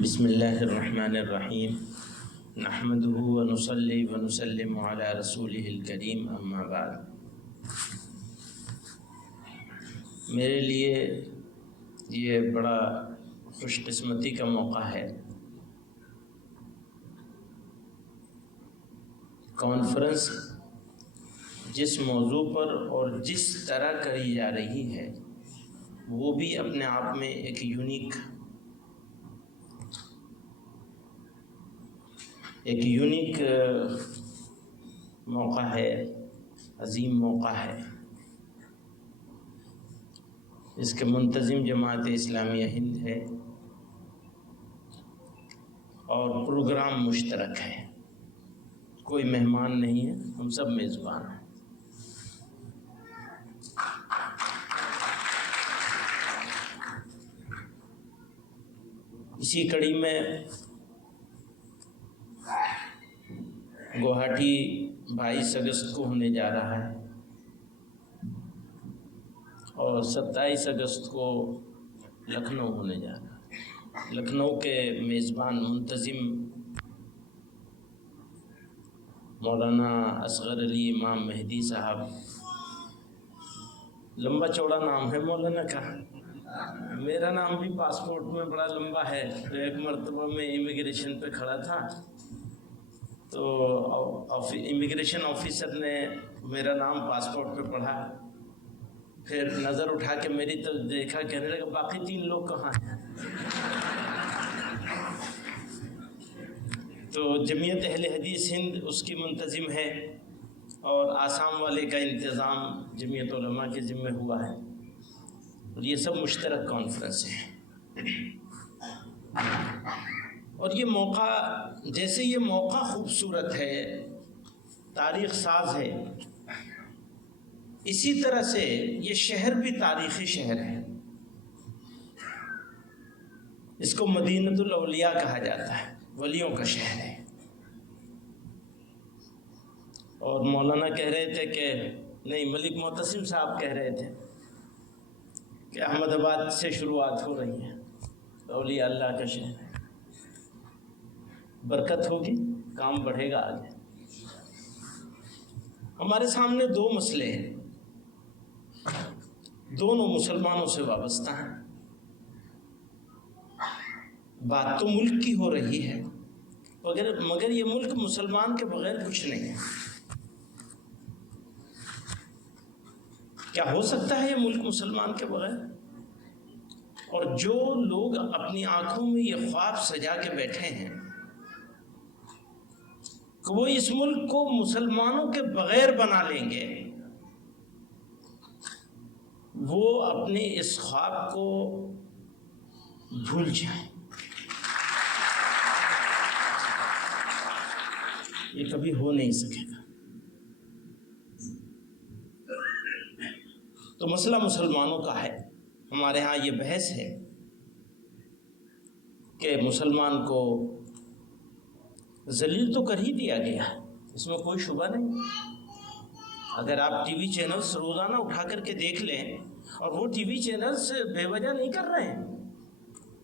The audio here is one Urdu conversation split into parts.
بسم اللہ الرحمن الرحیم نحمدہ ونصلی ونسلم علی رسولہ الکریم اما بعد۔ میرے لیے یہ بڑا خوش قسمتی کا موقع ہے۔ کانفرنس جس موضوع پر اور جس طرح کری جا رہی ہے وہ بھی اپنے آپ میں ایک یونیک موقع ہے، عظیم موقع ہے۔ اس کے منتظم جماعت اسلامیہ ہند ہے اور پروگرام مشترک ہے، کوئی مہمان نہیں ہے، ہم سب میزبان ہیں۔ اسی کڑی میں گوہاٹی 22 اگست کو ہونے جا رہا ہے اور 27 اگست کو لکھنؤ ہونے جا رہا ہے۔ لکھنؤ کے میزبان منتظم مولانا اصغر علی امام مہدی صاحب، لمبا چوڑا نام ہے مولانا کا، میرا نام بھی پاسپورٹ میں بڑا لمبا ہے۔ تو ایک مرتبہ میں امیگریشن پہ کھڑا تھا تو امیگریشن آفیسر نے میرا نام پاسپورٹ پہ پڑھا، پھر نظر اٹھا کے میری طرف دیکھا، کہنے لگا باقی 3 لوگ کہاں ہیں؟ تو جمعیت اہل حدیث ہند اس کی منتظم ہے اور آسام والے کا انتظام جمعیت علماء کے ذمہ ہوا ہے، اور یہ سب مشترک کانفرنس ہیں۔ اور یہ موقع، جیسے یہ موقع خوبصورت ہے، تاریخ ساز ہے، اسی طرح سے یہ شہر بھی تاریخی شہر ہے۔ اس کو مدینۃ الاولیاء کہا جاتا ہے، ولیوں کا شہر ہے۔ اور مولانا کہہ رہے تھے کہ نہیں، ملک معتصم صاحب کہہ رہے تھے کہ احمد آباد سے شروعات ہو رہی ہے، اولیاء اللہ کا شہر ہے، برکت ہوگی، کام بڑھے گا آگے۔ ہمارے سامنے 2 مسئلے ہیں، دونوں مسلمانوں سے وابستہ ہیں۔ بات تو ملک کی ہو رہی ہے، مگر یہ ملک مسلمان کے بغیر کچھ نہیں ہے۔ کیا ہو سکتا ہے یہ ملک مسلمان کے بغیر؟ اور جو لوگ اپنی آنکھوں میں یہ خواب سجا کے بیٹھے ہیں کہ وہ اس ملک کو مسلمانوں کے بغیر بنا لیں گے، وہ اپنے اس خواب کو بھول جائیں۔ یہ کبھی ہو نہیں سکے گا۔ تو مسئلہ مسلمانوں کا ہے۔ ہمارے ہاں یہ بحث ہے کہ مسلمان کو ذلیل تو کر ہی دیا گیا، اس میں کوئی شبہ نہیں۔ اگر آپ ٹی وی چینلز روزانہ اٹھا کر کے دیکھ لیں، اور وہ ٹی وی چینلز بے وجہ نہیں کر رہے ہیں،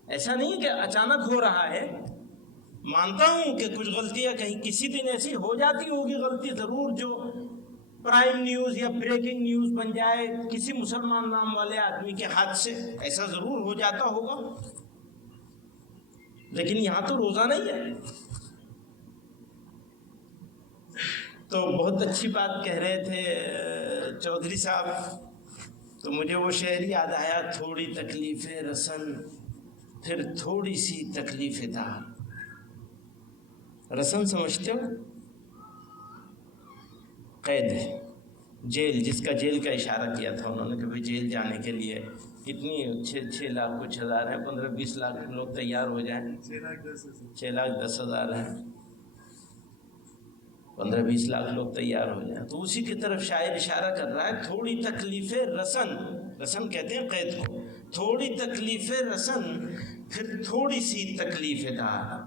ایسا نہیں کہ اچانک ہو رہا ہے۔ مانتا ہوں کہ کچھ غلطیاں کہیں کسی دن ایسی ہو جاتی ہوگی، غلطی ضرور، جو پرائم نیوز یا بریکنگ نیوز بن جائے کسی مسلمان نام والے آدمی کے ہاتھ سے، ایسا ضرور ہو جاتا ہوگا، لیکن یہاں تو روزانہ ہی ہے۔ تو بہت اچھی بات کہہ رہے تھے چودھری صاحب، تو مجھے وہ شعر یاد آیا، تھوڑی تکلیف رسن پھر تھوڑی سی تکلیف دار۔ رسن سمجھتے ہو؟ قید، جیل، جس کا جیل کا اشارہ کیا تھا انہوں نے کہ بھئی جیل جانے کے لیے کتنی 6 لاکھ کچھ ہزار ہے، 15-20 لاکھ لوگ تیار ہو جائیں، 6,10,000 ہیں، 15-20 لاکھ لوگ تیار ہو جائیں۔ تو اسی کی طرف شاعر اشارہ کر رہا ہے، تھوڑی تکلیف رسن، رسن کہتے ہیں قید کو، تھوڑی تکلیف رسن پھر تھوڑی سی تکلیف دار۔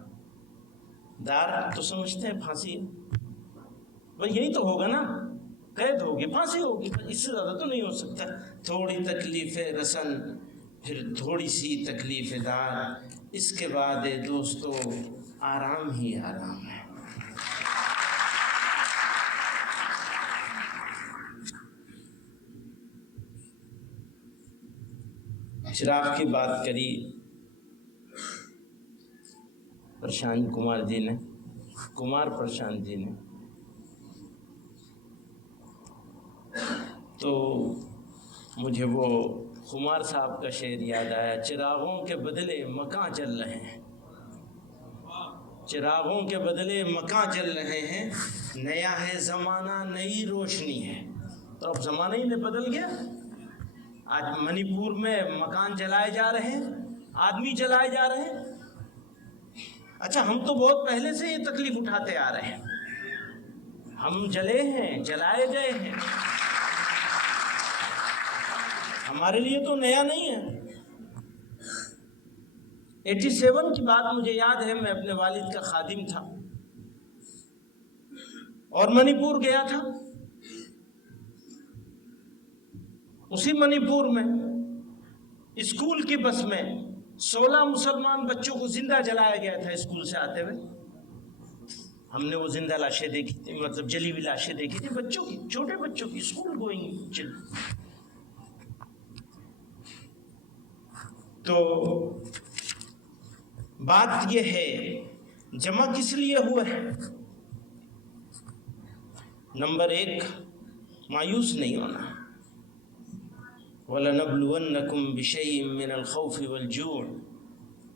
دار تو سمجھتے ہیں پھانسی، بھئی یہی تو ہوگا نا، قید ہوگی، پھانسی ہوگی، اس سے زیادہ تو نہیں ہو سکتا۔ تھوڑی تکلیف رسن پھر تھوڑی سی تکلیف دار، اس کے بعد دوستو آرام ہی آرام ہے۔ چراغ کی بات کری پرشانت کمار جی نے، کمار پرشانت جی نے، تو مجھے وہ خمار صاحب کا شعر یاد آیا، چراغوں کے بدلے مکاں جل رہے ہیں، چراغوں کے بدلے مکاں جل رہے ہیں، نیا ہے زمانہ نئی روشنی ہے۔ تو اب زمانہ ہی نہیں بدل گیا؟ آج منی پور میں مکان جلائے جا رہے ہیں، آدمی جلائے جا رہے ہیں۔ اچھا، ہم تو بہت پہلے سے یہ تکلیف اٹھاتے آ رہے ہیں، ہم جلے ہیں، جلائے گئے ہیں، ہمارے لیے تو نیا نہیں ہے۔ 87 کی بات مجھے یاد ہے، میں اپنے والد کا خادم تھا اور منی پور گیا تھا۔ اسی منی پور میں اسکول کی بس میں 16 مسلمان بچوں کو زندہ جلایا گیا تھا اسکول سے آتے ہوئے۔ ہم نے وہ زندہ لاشیں دیکھی تھی، مطلب جلی ہوئی لاشیں دیکھی تھی، بچوں کی، چھوٹے بچوں کی، اسکول گوئنگ چلڈرن۔ تو بات یہ ہے، جمع کس لیے ہوئے ہیں؟ نمبر 1، مایوس نہیں ہونا۔ وَلَنَبْلُوَنَّكُمْ بِشَيْءٍ مِّنَ الْخَوْفِ وَالْجُوعِ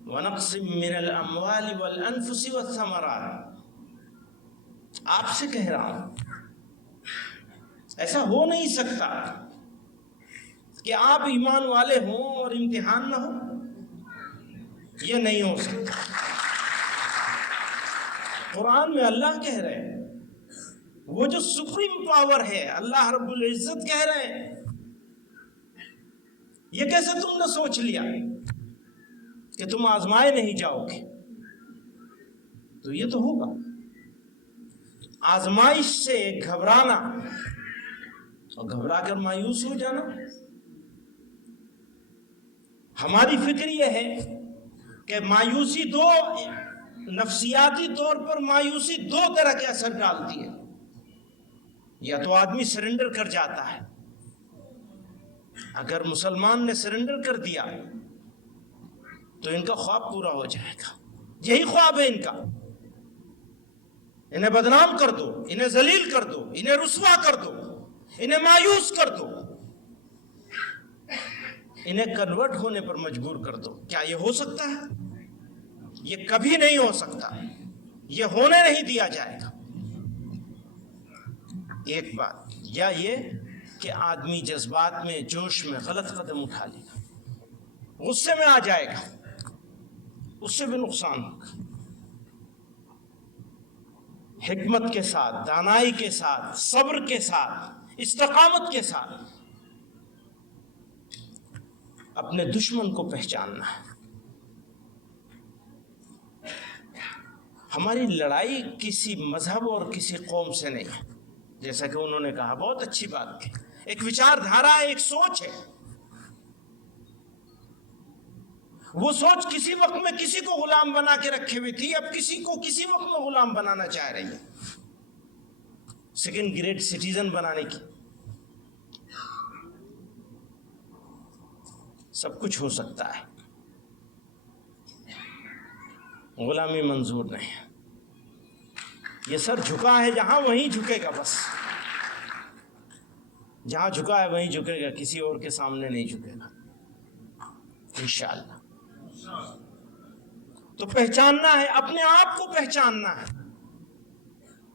وَنَقْصٍ مِّنَ الْأَمْوَالِ وَالْأَنفُسِ وَالثَّمَرَاتِ۔ آپ سے کہہ رہا ہوں، ایسا ہو نہیں سکتا کہ آپ ایمان والے ہوں اور امتحان نہ ہو، یہ نہیں ہو سکتا۔ قرآن میں اللہ کہہ رہے ہیں، وہ جو سپریم پاور ہے اللہ رب العزت کہہ رہے ہیں، یہ کیسے تم نے سوچ لیا کہ تم آزمائے نہیں جاؤ گے؟ تو یہ تو ہوگا۔ آزمائش سے گھبرانا اور گھبرا کر مایوس ہو جانا، ہماری فکر یہ ہے کہ مایوسی نفسیاتی طور پر مایوسی 2 طرح کے اثر ڈالتی ہے۔ یا تو آدمی سرنڈر کر جاتا ہے، اگر مسلمان نے سرنڈر کر دیا تو ان کا خواب پورا ہو جائے گا۔ یہی خواب ہے ان کا، انہیں بدنام کر دو، انہیں ذلیل کر دو، انہیں رسوا کر دو، انہیں مایوس کر دو، انہیں کنورٹ ہونے پر مجبور کر دو۔ کیا یہ ہو سکتا ہے؟ یہ کبھی نہیں ہو سکتا، یہ ہونے نہیں دیا جائے گا۔ ایک بات، یا یہ کہ آدمی جذبات میں، جوش میں غلط قدم اٹھا لے گا، غصے میں آ جائے گا، اس سے بھی نقصان ہوگا۔ حکمت کے ساتھ، دانائی کے ساتھ، صبر کے ساتھ، استقامت کے ساتھ اپنے دشمن کو پہچاننا ہے۔ ہماری لڑائی کسی مذہب اور کسی قوم سے نہیں ہے، جیسا کہ انہوں نے کہا، بہت اچھی بات ہے، ایک وچار دھارا ہے، ایک سوچ ہے۔ وہ سوچ کسی وقت میں کسی کو غلام بنا کے رکھے ہوئی تھی، اب کسی کو کسی وقت میں غلام بنانا چاہ رہی ہے، سیکنڈ گریڈ سٹیزن بنانے کی۔ سب کچھ ہو سکتا ہے، غلامی منظور نہیں ہے۔ یہ سر جھکا ہے جہاں، وہیں جھکے گا، بس جہاں جھکا ہے وہیں جھکے گا، کسی اور کے سامنے نہیں جھکے گا انشاءاللہ۔ تو پہچاننا ہے، اپنے آپ کو پہچاننا ہے۔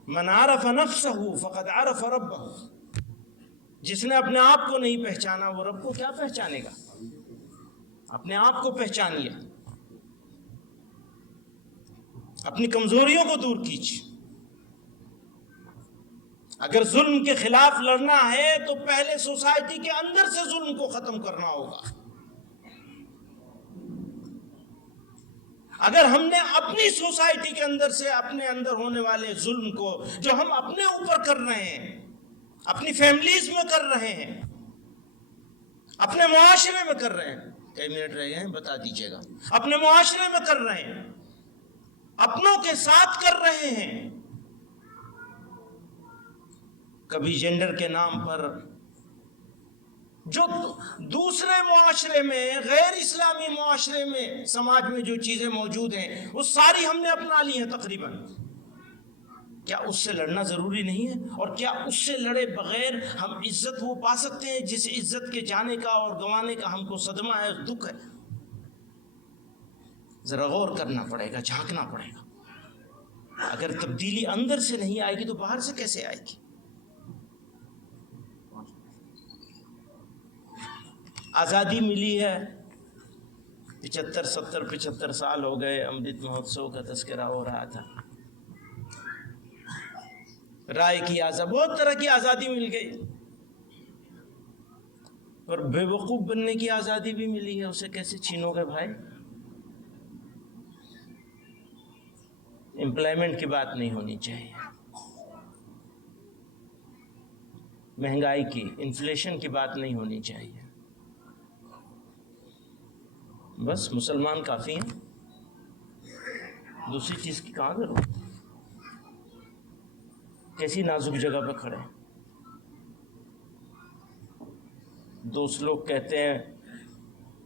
من عرف نفسہ فقد عرف ربہ، جس نے اپنے آپ کو نہیں پہچانا وہ رب کو کیا پہچانے گا؟ اپنے آپ کو پہچانیے، اپنی کمزوریوں کو دور کیجیے۔ اگر ظلم کے خلاف لڑنا ہے تو پہلے سوسائٹی کے اندر سے ظلم کو ختم کرنا ہوگا۔ اگر ہم نے اپنی سوسائٹی کے اندر سے، اپنے اندر ہونے والے ظلم کو جو ہم اپنے اوپر کر رہے ہیں، اپنی فیملیز میں کر رہے ہیں، اپنے معاشرے میں کر رہے ہیں، کئی منٹ رہ گئے ہیں، بتا دیجیے گا. اپنے معاشرے میں کر رہے ہیں، اپنوں کے ساتھ کر رہے ہیں. کبھی جینڈر کے نام پر جو دوسرے معاشرے میں، غیر اسلامی معاشرے میں، سماج میں جو چیزیں موجود ہیں وہ ساری ہم نے اپنا لی ہیں تقریباً. کیا اس سے لڑنا ضروری نہیں ہے؟ اور کیا اس سے لڑے بغیر ہم عزت وہ پا سکتے ہیں جس عزت کے جانے کا اور گنوانے کا ہم کو صدمہ ہے، دکھ ہے؟ ذرا غور کرنا پڑے گا، جھانکنا پڑے گا. اگر تبدیلی اندر سے نہیں آئے گی تو باہر سے کیسے آئے گی؟ آزادی ملی ہے، 75 سال ہو گئے، امرت مہوتسو کا تذکرہ ہو رہا تھا. رائے کی آزادی، بہت طرح کی آزادی مل گئی، پر بے وقوف بننے کی آزادی بھی ملی ہے. اسے کیسے چھینو گے بھائی؟ امپلائمنٹ کی بات نہیں ہونی چاہیے، مہنگائی کی، انفلیشن کی بات نہیں ہونی چاہیے. بس مسلمان کافی ہیں، دوسری چیز کی کہاں ضرورت؟ کیسی نازک جگہ پہ کھڑے ہیں. دوست لوگ کہتے ہیں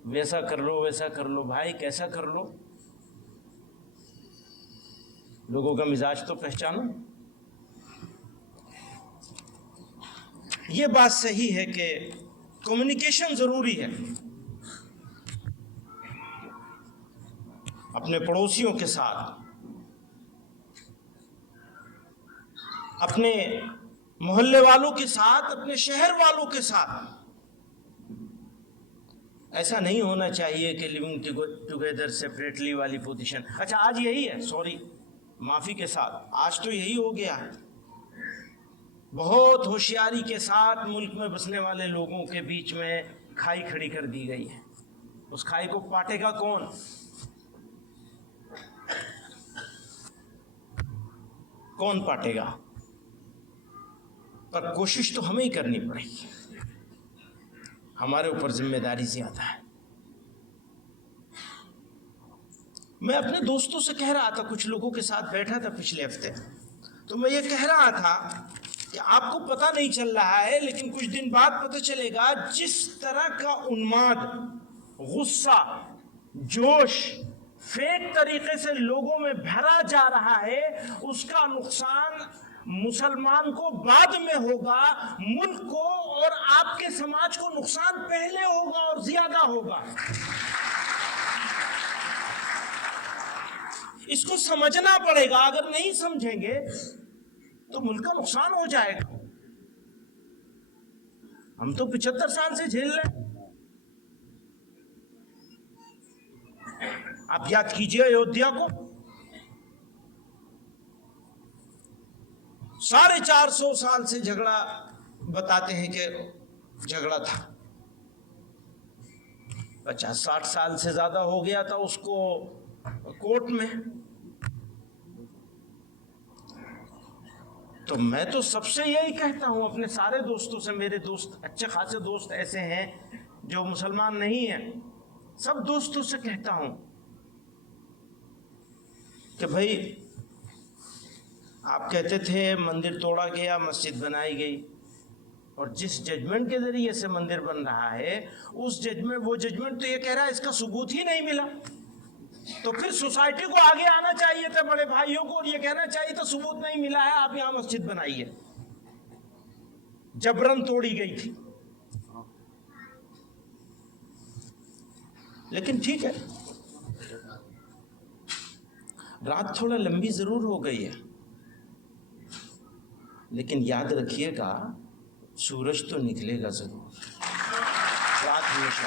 ویسا کر لو ویسا کر لو. بھائی کیسا کر لو؟ لوگوں کا مزاج تو پہچانو. یہ بات صحیح ہے کہ کمیونیکیشن ضروری ہے. اپنے پڑوسیوں کے ساتھ، اپنے محلے والوں کے ساتھ، اپنے شہر والوں کے ساتھ. ایسا نہیں ہونا چاہیے کہ لیونگ ٹوگیدر سیپریٹلی والی پوزیشن. اچھا آج یہی ہے، سوری معافی کے ساتھ، آج تو یہی ہو گیا ہے. بہت ہوشیاری کے ساتھ ملک میں بسنے والے لوگوں کے بیچ میں کھائی کھڑی کر دی گئی ہے. اس کھائی کو پاٹے گا کون؟ کون پاٹے گا؟ پر کوشش تو ہمیں ہی کرنی پڑے گی، ہمارے اوپر ذمہ داری زیادہ ہے. میں اپنے دوستوں سے کہہ رہا تھا، کچھ لوگوں کے ساتھ بیٹھا تھا پچھلے ہفتے، تو میں یہ کہہ رہا تھا کہ آپ کو پتہ نہیں چل رہا ہے لیکن کچھ دن بعد پتہ چلے گا. جس طرح کا انماد، غصہ، جوش فیک طریقے سے لوگوں میں بھرا جا رہا ہے، اس کا نقصان مسلمان کو بعد میں ہوگا، ملک کو اور آپ کے سماج کو نقصان پہلے ہوگا اور زیادہ ہوگا. اس کو سمجھنا پڑے گا. اگر نہیں سمجھیں گے تو ملک کا نقصان ہو جائے گا. ہم تو 75 سال سے جھیل رہے ہیں. آپ یاد کیجئے ایودھیا کو، 450 سال سے جھگڑا بتاتے ہیں کہ جھگڑا تھا. 50-60 سال سے زیادہ ہو گیا تھا اس کو کورٹ میں. تو میں تو سب سے یہی کہتا ہوں، اپنے سارے دوستوں سے، میرے دوست اچھے خاصے دوست ایسے ہیں جو مسلمان نہیں ہیں، سب دوستوں سے کہتا ہوں کہ بھائی آپ کہتے تھے مندر توڑا گیا، مسجد بنائی گئی، اور جس ججمنٹ کے ذریعے سے مندر بن رہا ہے اس ججمنٹ، وہ ججمنٹ تو یہ کہہ رہا ہے اس کا ثبوت ہی نہیں ملا. تو پھر سوسائٹی کو آگے آنا چاہیے تھا، بڑے بھائیوں کو، اور یہ کہنا چاہیے تھا ثبوت نہیں ملا ہے، آپ یہاں مسجد بنائیے. جبرن توڑی گئی تھی. لیکن ٹھیک ہے، رات تھوڑا لمبی ضرور ہو گئی ہے، لیکن یاد رکھیے گا سورج تو نکلے گا ضرور. رات ہمیشہ